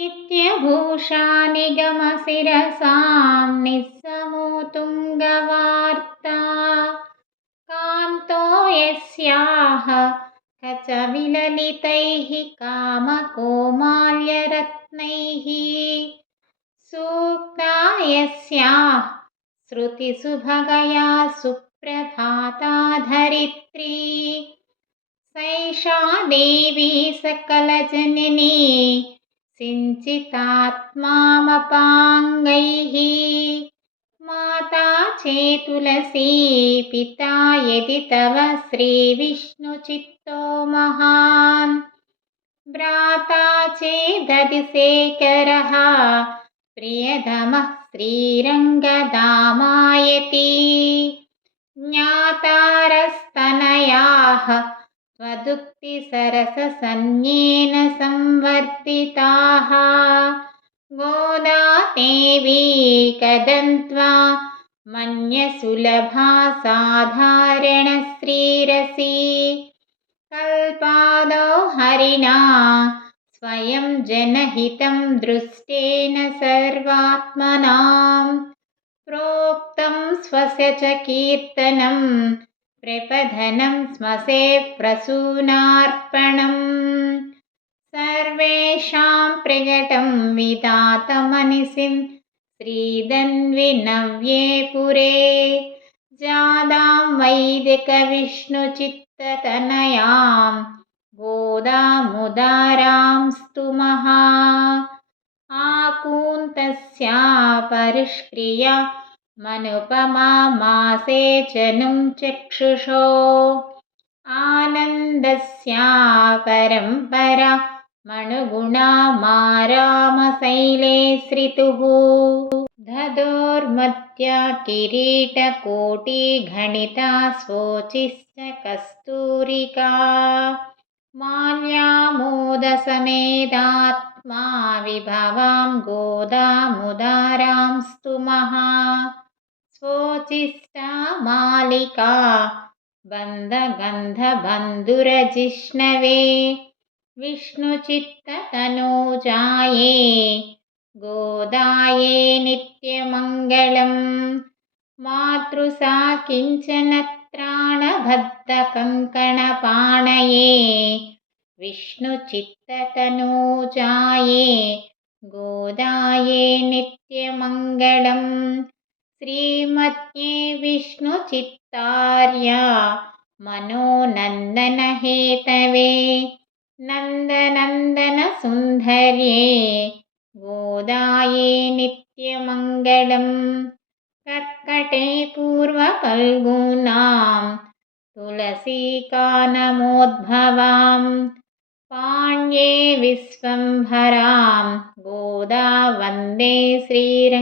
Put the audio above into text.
नित्यभूषा निगमशिरसां निस्समोतुङ्गवार्ता कान्तो यस्याः कचविललितैः कामकोमाल्यरत्नैः। सूक्ता यस्याः श्रुतिसुभगया सुप्रभाता धरित्री। सैषा देवी सकलजननी सिञ्चितात्मामपाङ्गैः माता चेतुलसी पिता यदि तव श्रीविष्णुचित्तो महान्। भ्राता चेदधिशेखरः प्रियतमः श्रीरङ्गदामायति। ज्ञातारस्तनयाः त्वदुक्तिसरससंज्ञेन संवर्धिताः गोदा देवी कदन्त्वा मन्यसुलभा साधारणश्रीरसी कल्पादौ हरिणा स्वयं जनहितं दृष्टेन सर्वात्मनां प्रोक्तं स्वस्य च कीर्तनं प्रपधनं स्मसे प्रसूनार्पणम्। सर्वेषां प्रकटं विधातमनिसिं श्रीधन्विनव्ये पुरे। जादां वैदिकविष्णुचित्ततनयां गोदामुदारां स्तुमः आकून्तस्या परिष्क्रिया मनुपमा मासे चनुं चक्षुषो। आनन्दस्या परम्परा मणुगुणा मारामशैले श्रितुः। दधोर्मध्या किरीटकोटिघणिता स्वोचिश्च कस्तूरिका माल्यामोदसमेदात्मा विभवां गोदामुदारां स्तुमः स्वोचिष्टा मालिका बन्धगन्धबन्धुरजिष्णवे। विष्णुचित्ततनूजाये। गोदाये नित्यमङ्गलं मातृसा किञ्चनत्राणबद्धकङ्कणपाणये विष्णुचित्ततनूजाये। गोदाये नित्यमङ्गलं श्रीमत्ये विष्णुचित्तार्या मनोनन्दनहेतवे नन्दनन्दनसुन्दर्ये गोदाये नित्यमङ्गलं कर्कटे पूर्वफल्गूनां तुलसीकानमोद्भवां पाण्ये विश्वम्भरां गोदा वन्दे श्रीरङ्गनायकीम्